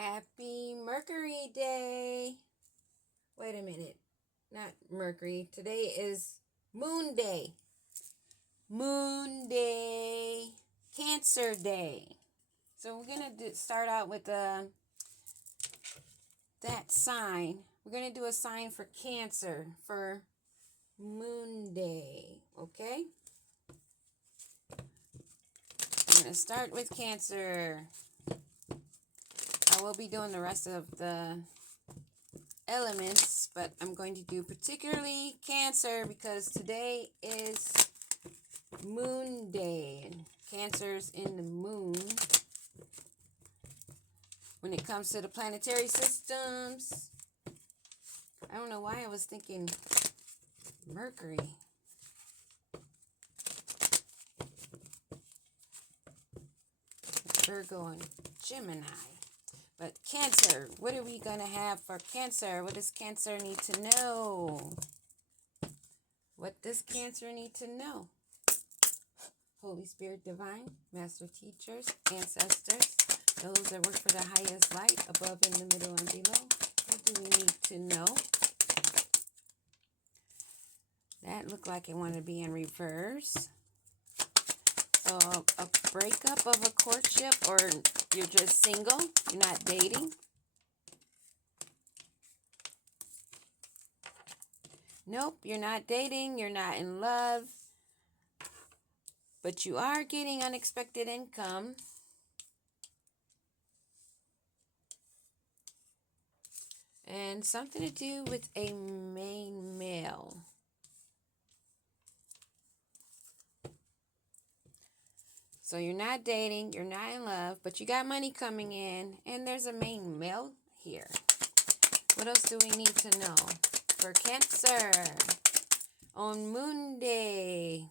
Happy Mercury Day. Wait a minute. Not Mercury. Today is Moon Day. Moon Day. Cancer Day. So we're going to start out with that sign. We're going to do a sign for Cancer for Moon Day. Okay? I'm going to start with Cancer. I will be doing the rest of the elements, but I'm going to do particularly Cancer because today is Moon Day and Cancer's in the moon. When it comes to the planetary systems, I don't know why I was thinking Mercury. Virgo and Gemini. But Cancer, what are we going to have for Cancer? What does Cancer need to know? What does Cancer need to know? Holy Spirit Divine, Master Teachers, Ancestors, those that work for the highest light, above, in the middle, and below. What do we need to know? That looked like it wanted to be in reverse. So a breakup of a courtship, or you're just single, you're not dating. Nope, you're not dating, you're not in love, but you are getting unexpected income. And something to do with a main male. So you're not dating, you're not in love, but you got money coming in, and there's a main male here. What else do we need to know for Cancer on Moon Day?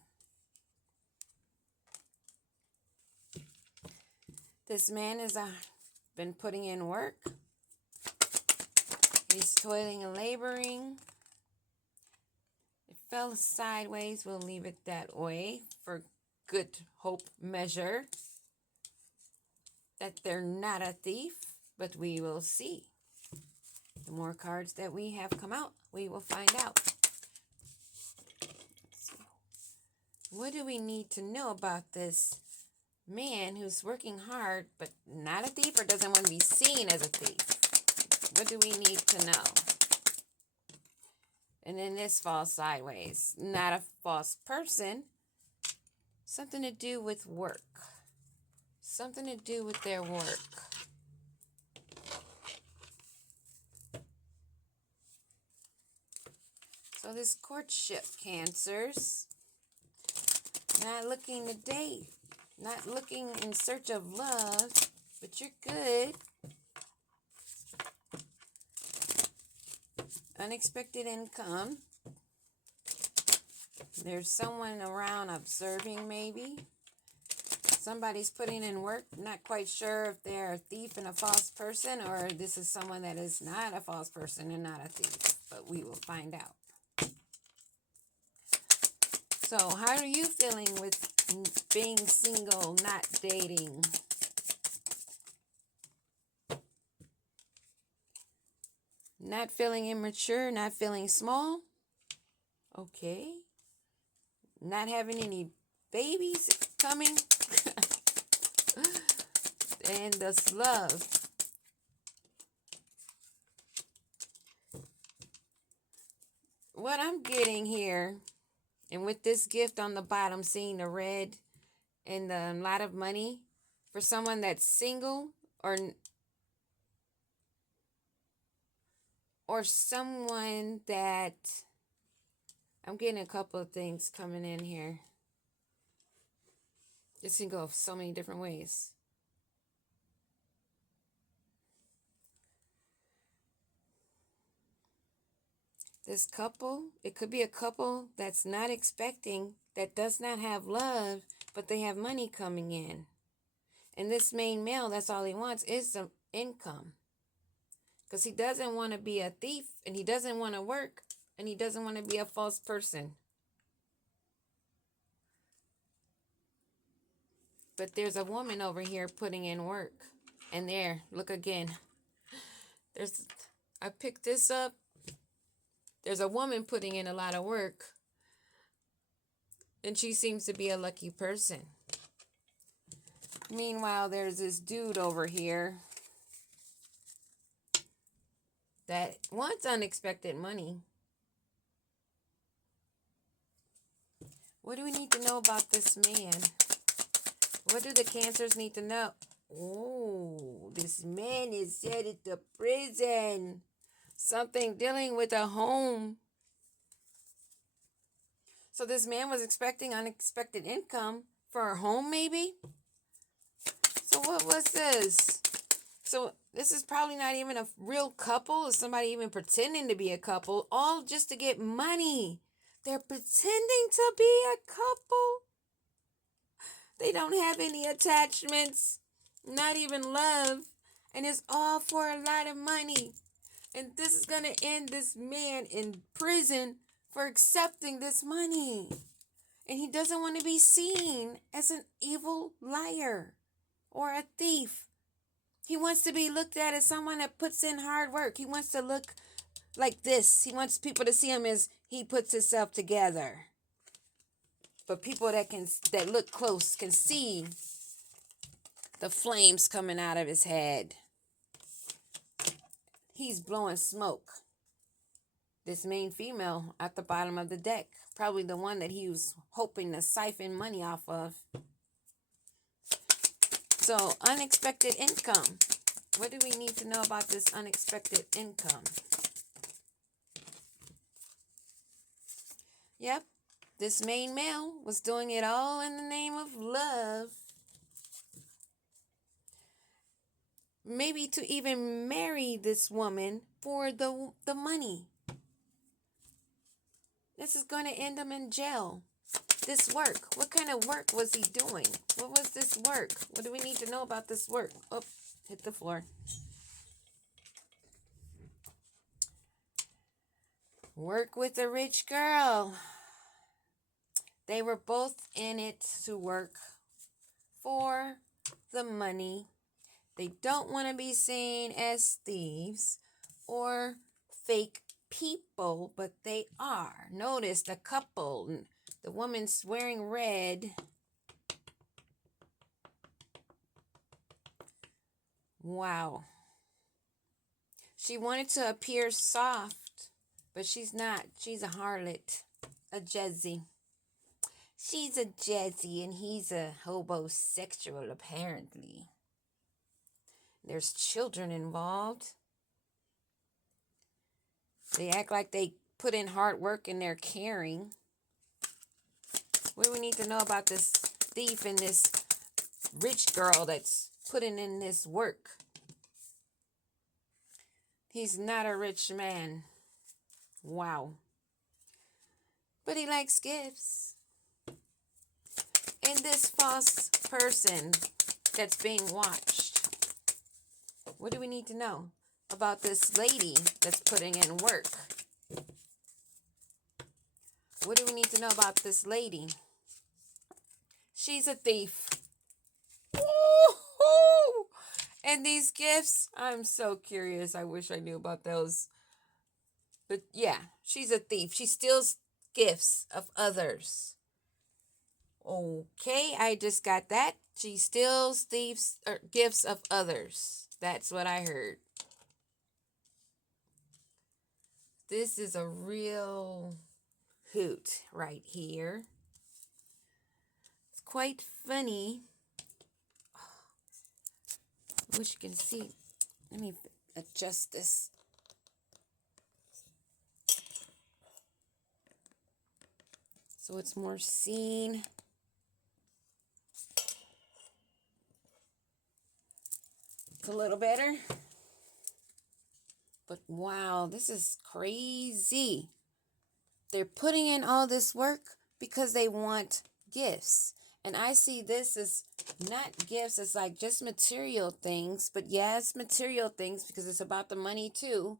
This man has been putting in work. He's toiling and laboring. It fell sideways. We'll leave it that way for good hope measure that they're not a thief, but we will see. The more cards that we have come out, we will find out. Let's see. What do we need to know about this man who's working hard, but not a thief or doesn't want to be seen as a thief? What do we need to know? And then this falls sideways. Not a false person. Something to do with work. Something to do with their work. So this courtship, Cancers. Not looking to date. Not looking in search of love. But you're good. Unexpected income. There's someone around observing maybe. Somebody's putting in work. Not quite sure if they're a thief and a false person, or this is someone that is not a false person and not a thief. But we will find out. So how are you feeling with being single, not dating? Not feeling immature, not feeling small? Okay. Not having any babies coming? And this love. What I'm getting here, and with this gift on the bottom, seeing the red and a lot of money for someone that's single or someone that, I'm getting a couple of things coming in here. This can go so many different ways. This couple, it could be a couple that's not expecting, that does not have love, but they have money coming in. And this main male, that's all he wants is some income. Because he doesn't want to be a thief, and he doesn't want to work, and he doesn't want to be a false person. But there's a woman over here putting in work. And there, look again. I picked this up. There's a woman putting in a lot of work, and she seems to be a lucky person. Meanwhile, there's this dude over here that wants unexpected money. What do we need to know about this man? What do the Cancers need to know? Oh, this man is headed to prison. Something dealing with a home. So this man was expecting unexpected income for a home, maybe? So what was this? So this is probably not even a real couple. Is somebody even pretending to be a couple? All just to get money. They're pretending to be a couple. They don't have any attachments, not even love, and it's all for a lot of money. And this is going to end this man in prison for accepting this money. And he doesn't want to be seen as an evil liar or a thief. He wants to be looked at as someone that puts in hard work. He wants to look like this. He wants people to see him as he puts himself together. But people that look close can see the flames coming out of his head. He's blowing smoke. This main female at the bottom of the deck, probably the one that he was hoping to siphon money off of. So, unexpected income. What do we need to know about this unexpected income? Yep. This main male was doing it all in the name of love. Maybe to even marry this woman for the money. This is going to end him in jail. This work. What kind of work was he doing? What was this work? What do we need to know about this work? Oh, hit the floor. Work with a rich girl. They were both in it to work for the money. They don't want to be seen as thieves or fake people, but they are. Notice the couple, the woman's wearing red. Wow. She wanted to appear soft, but she's not. She's a harlot, a Jezzy. She's a Jezzy, and he's a homosexual, apparently. There's children involved. They act like they put in hard work and they're caring. What do we need to know about this thief and this rich girl that's putting in this work? He's not a rich man. Wow. But he likes gifts. And this false person that's being watched. What do we need to know about this lady that's putting in work? What do we need to know about this lady? She's a thief. Woo-hoo! And these gifts, I'm so curious. I wish I knew about those. But yeah, she's a thief. She steals gifts of others. Okay, I just got that. She steals gifts of others. That's what I heard. This is a real hoot right here. It's quite funny. I wish you can see. Let me adjust this. So it's more seen. It's a little better. But wow, this is crazy. They're putting in all this work because they want gifts. And I see this as not gifts, it's like just material things. But yes, material things because it's about the money too.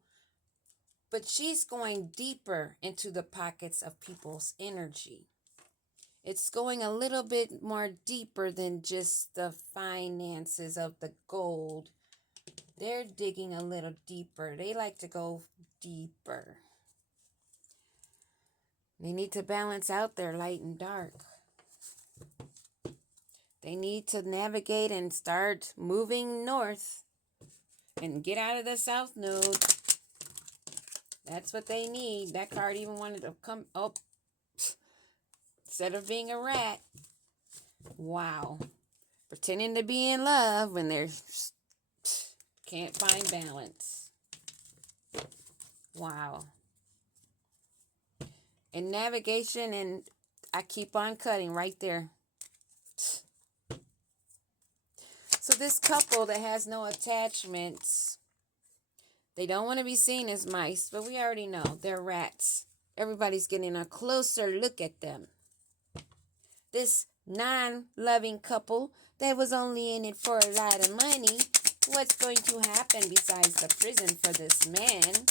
But she's going deeper into the pockets of people's energy. It's going a little bit more deeper than just the finances of the gold They're digging a little deeper. They like to go deeper. They need to balance out their light and dark. They need to navigate and start moving north and get out of the south node. That's what they need. That card even wanted to come up instead of being a rat. Wow. Pretending to be in love when they're can't find balance. Wow. And navigation, and I keep on cutting right there. So this couple that has no attachments, they don't want to be seen as mice, but we already know they're rats. Everybody's getting a closer look at them. This non-loving couple that was only in it for a lot of money, what's going to happen besides the prison for this man?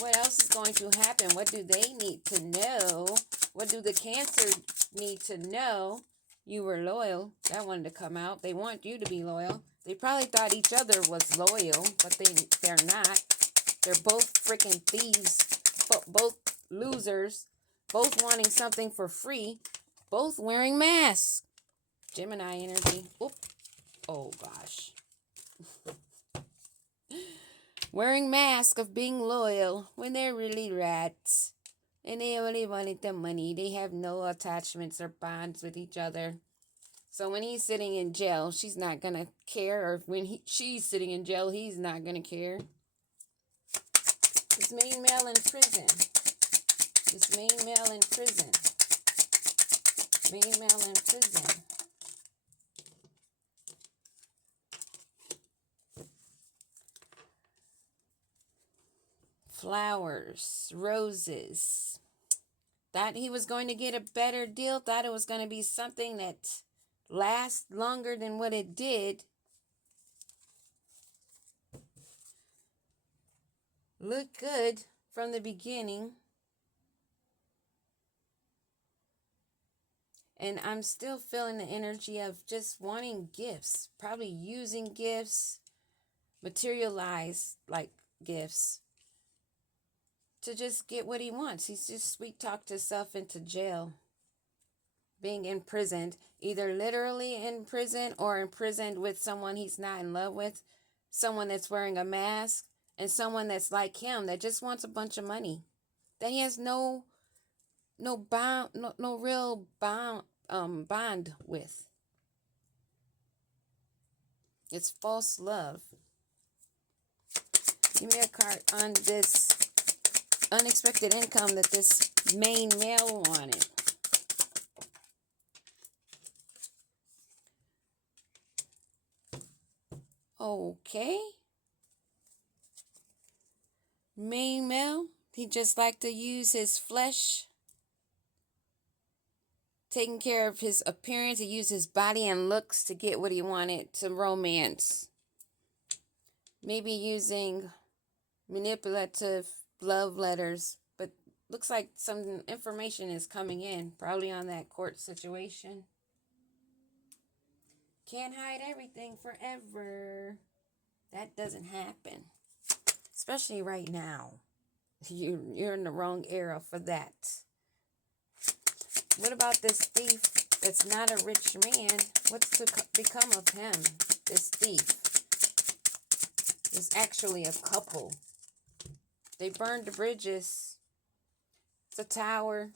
What else is going to happen? What do they need to know? What do the Cancer need to know? You were loyal. That wanted to come out. They want you to be loyal. They probably thought each other was loyal, but they're not. They're both freaking thieves, both losers, both wanting something for free, both wearing masks. Gemini energy. Oop. Oh, gosh. Wearing masks of being loyal when they're really rats. And they only wanted the money. They have no attachments or bonds with each other. So when he's sitting in jail, she's not going to care. Or when she's sitting in jail, he's not going to care. This main male in prison. This main male in prison. Main male in prison. Flowers, roses. Thought he was going to get a better deal. Thought it was going to be something that lasts longer than what it did. Looked good from the beginning. And I'm still feeling the energy of just wanting gifts. Probably using gifts. Materialize like gifts. To just get what he wants. He's just sweet-talked himself into jail. Being imprisoned. Either literally in prison or imprisoned with someone he's not in love with. Someone that's wearing a mask. And someone that's like him that just wants a bunch of money. That he has no real bond with. It's false love. Give me a card on this unexpected income that this main male wanted. Okay. Main male, he just like to use his flesh. Taking care of his appearance. He used his body and looks to get what he wanted, to romance. Maybe using manipulative love letters, but looks like some information is coming in, probably on that court situation. Can't hide everything forever. That doesn't happen, especially right now. You're in the wrong era for that. What about this thief that's not a rich man? What's to become of him? This thief is actually a couple. They burned the bridges. It's a tower.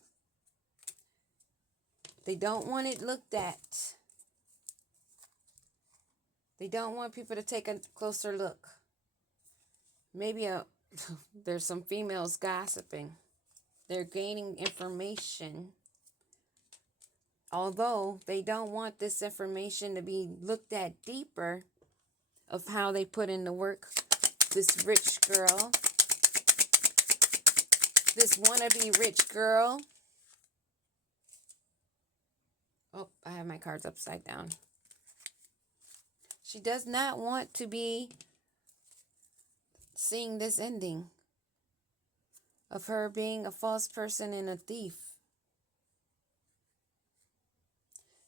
They don't want it looked at. They don't want people to take a closer look. Maybe there's some females gossiping. They're gaining information. Although they don't want this information to be looked at deeper of how they put in the work. This rich girl. This wannabe rich girl. Oh, I have my cards upside down. She does not want to be seeing this ending of her being a false person and a thief.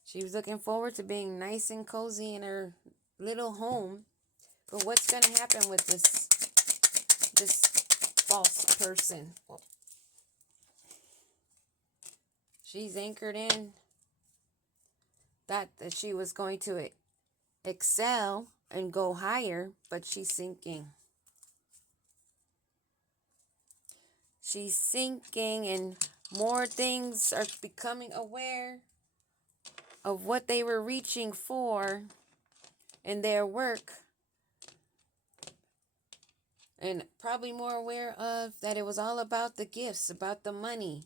She was looking forward to being nice and cozy in her little home But what's going to happen with this false person? Well, she's anchored in that she was going to excel and go higher, but she's sinking. She's sinking, and more things are becoming aware of what they were reaching for in their work, and probably more aware of that it was all about the gifts, about the money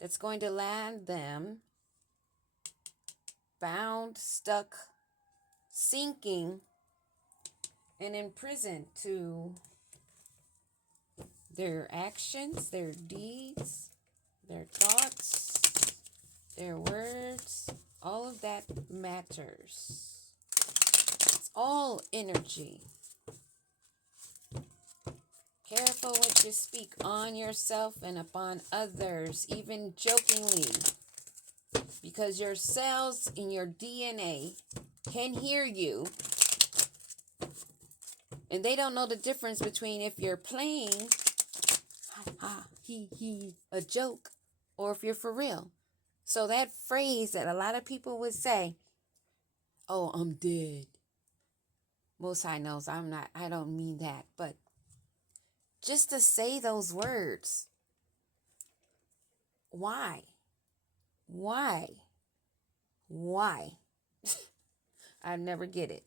that's going to land them bound, stuck, sinking, and imprisoned to their actions, their deeds, their thoughts, their words. All of that matters. It's all energy. Careful what you speak on yourself and upon others, even jokingly, because your cells in your DNA can hear you, and they don't know the difference between if you're playing a joke or if you're for real. So that phrase that a lot of people would say, "Oh, I'm dead." Most High knows I'm not. I don't mean that, but just to say those words, why? I never get it.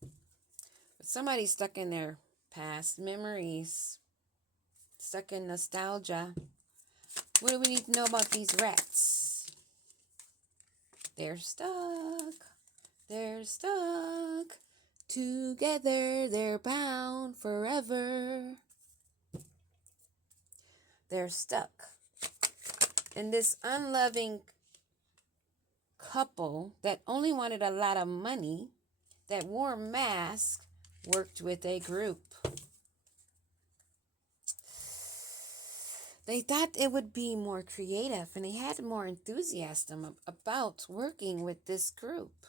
But somebody's stuck in their past memories, stuck in nostalgia. What do we need to know about these rats? They're stuck. They're stuck. Together they're bound forever. They're stuck. And this unloving couple that only wanted a lot of money, that wore masks, worked with a group. They thought it would be more creative, and they had more enthusiasm about working with this group,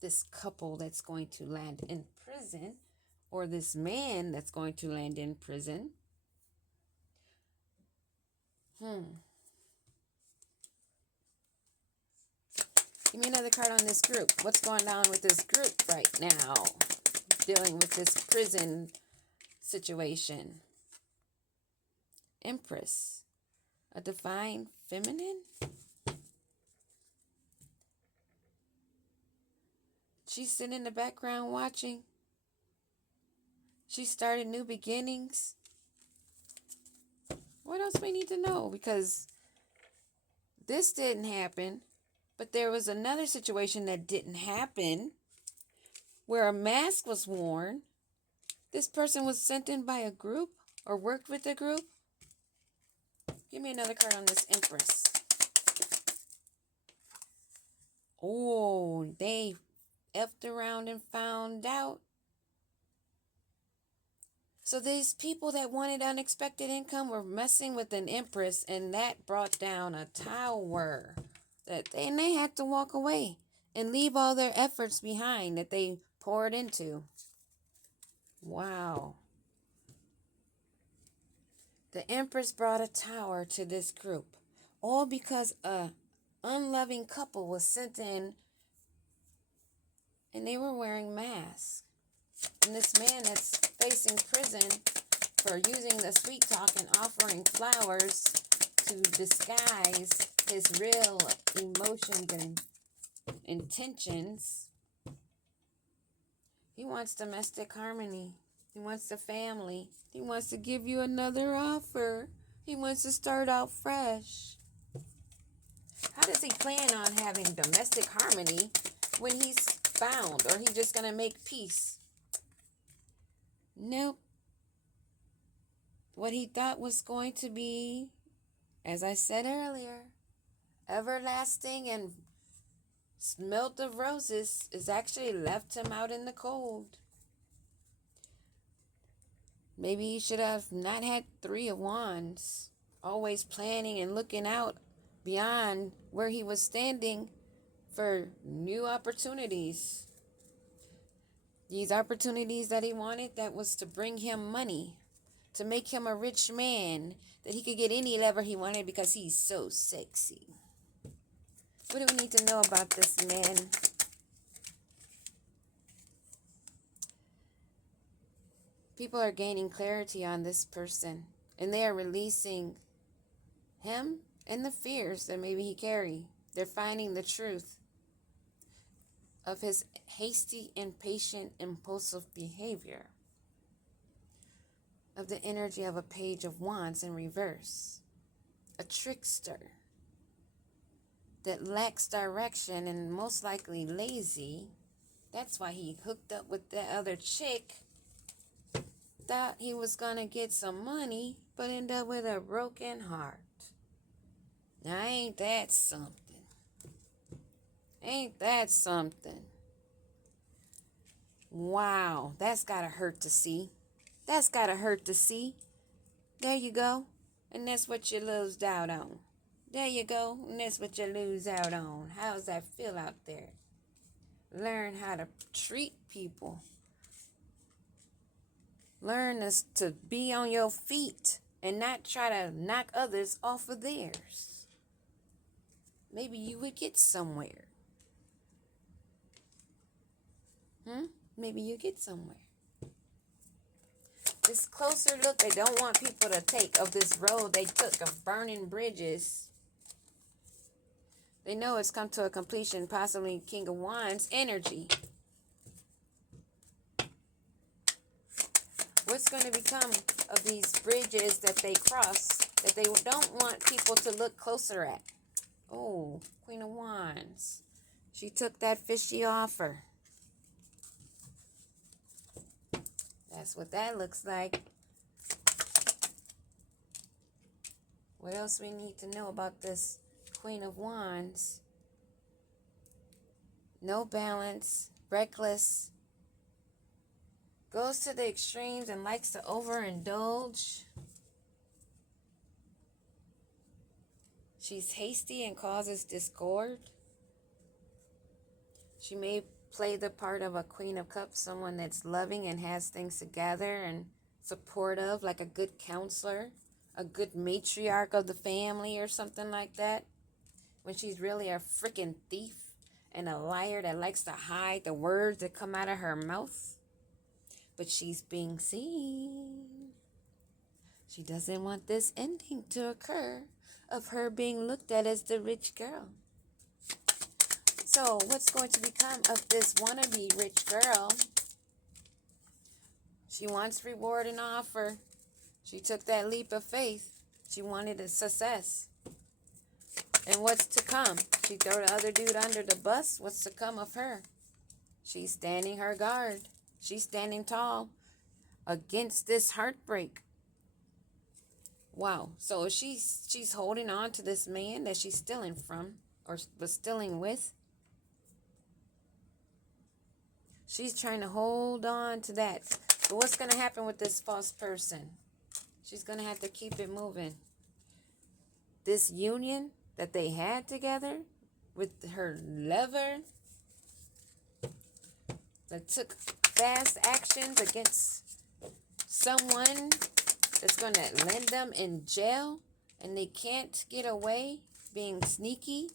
this couple that's going to land in prison, or this man that's going to land in prison. Give me another card on this group. What's going on with this group right now, dealing with this prison situation? Empress, a divine feminine. She's sitting in the background watching. She started new beginnings. What else we need to know? Because this didn't happen, but there was another situation that didn't happen where a mask was worn. This person was sent in by a group or worked with a group. Give me another card on this Empress. Oh, they effed around and found out. So these people that wanted unexpected income were messing with an Empress, and that brought down a tower. And they had to walk away and leave all their efforts behind that they poured into. Wow. The Empress brought a tower to this group, all because a unloving couple was sent in and they were wearing masks. And this man that's facing prison for using the sweet talk and offering flowers to disguise his real emotions and intentions, he wants domestic harmony. He wants the family. He wants to give you another offer. He wants to start out fresh. How does he plan on having domestic harmony when he's bound? Or he's just going to make peace? Nope. What he thought was going to be, as I said earlier, everlasting and smelt of roses is actually left him out in the cold. Maybe he should have not had 3 of Wands, always planning and looking out beyond where he was standing for new opportunities. These opportunities that he wanted, that was to bring him money, to make him a rich man, that he could get any lever he wanted because he's so sexy. What do we need to know about this man? People are gaining clarity on this person, and they are releasing him and the fears that maybe he carry. They're finding the truth of his hasty, impatient, impulsive behavior, of the energy of a page of wands in reverse, a trickster that lacks direction and most likely lazy. That's why he hooked up with that other chick. Thought he was going to get some money, but ended up with a broken heart. Now, ain't that something? Ain't that something? Wow, that's got to hurt to see. That's got to hurt to see. There you go. And that's what you lose out on. There you go. And that's what you lose out on. How's that feel out there? Learn how to treat people. Learn to be on your feet and not try to knock others off of theirs. Maybe you would get somewhere. Maybe you get somewhere. This closer look they don't want people to take of this road they took of burning bridges. They know it's come to a completion, possibly King of Wands energy. What's going to become of these bridges that they cross that they don't want people to look closer at? Oh, Queen of Wands. She took that fishy offer. That's what that looks like. What else we need to know about this Queen of Wands? No balance, reckless, goes to the extremes and likes to overindulge. She's hasty and causes discord. She may play the part of a Queen of Cups, someone that's loving and has things together and supportive, like a good counselor, a good matriarch of the family or something like that, when she's really a freaking thief and a liar that likes to hide the words that come out of her mouth. But she's being seen. She doesn't want this ending to occur of her being looked at as the rich girl. So what's going to become of this wannabe rich girl? She wants reward and offer. She took that leap of faith. She wanted a success. And what's to come? She threw the other dude under the bus. What's to come of her? She's standing her guard. She's standing tall against this heartbreak. Wow. So she's holding on to this man that she's stealing from or was stealing with. She's trying to hold on to that. But what's going to happen with this false person? She's going to have to keep it moving. This union that they had together with her lover that took fast actions against someone that's going to land them in jail and they can't get away being sneaky.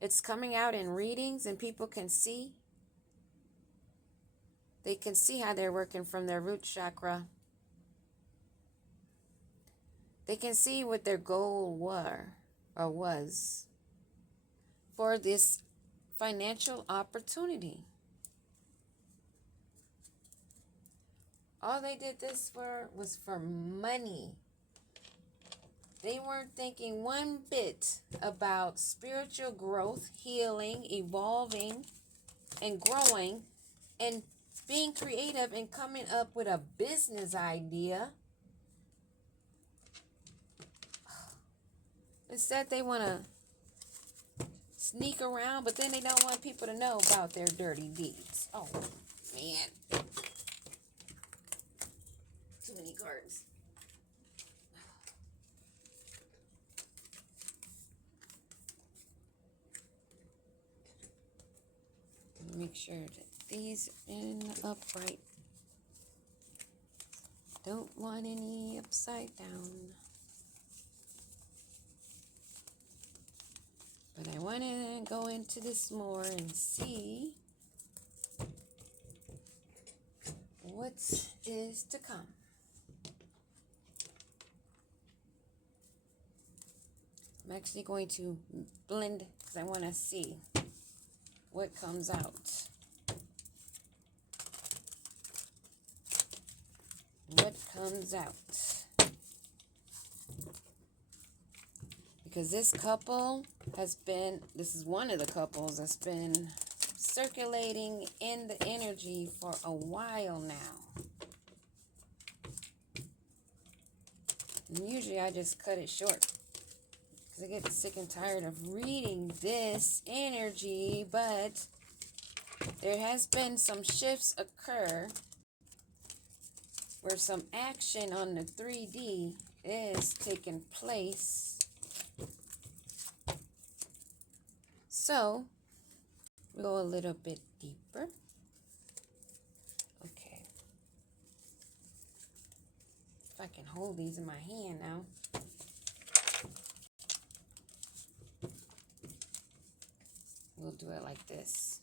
It's coming out in readings and people can see. They can see how they're working from their root chakra. They can see what their goal was for this financial opportunity. All they did this for was for money. They weren't thinking one bit about spiritual growth, healing, evolving, and growing, and being creative and coming up with a business idea. Instead, they want to sneak around, but then they don't want people to know about their dirty deeds. Oh, man. Too many cards. Make sure that these in upright. Don't want any upside down. But I want to go into this more and see what is to come. I'm actually going to blend because I want to see what comes out. What comes out. Because this couple has been, this is one of the couples that's been circulating in the energy for a while now. And usually I just cut it short because I get sick and tired of reading this energy, but there has been some shifts occur where some action on the 3D is taking place. So, we'll go a little bit deeper. Okay. If I can hold these in my hand now. We'll do it like this.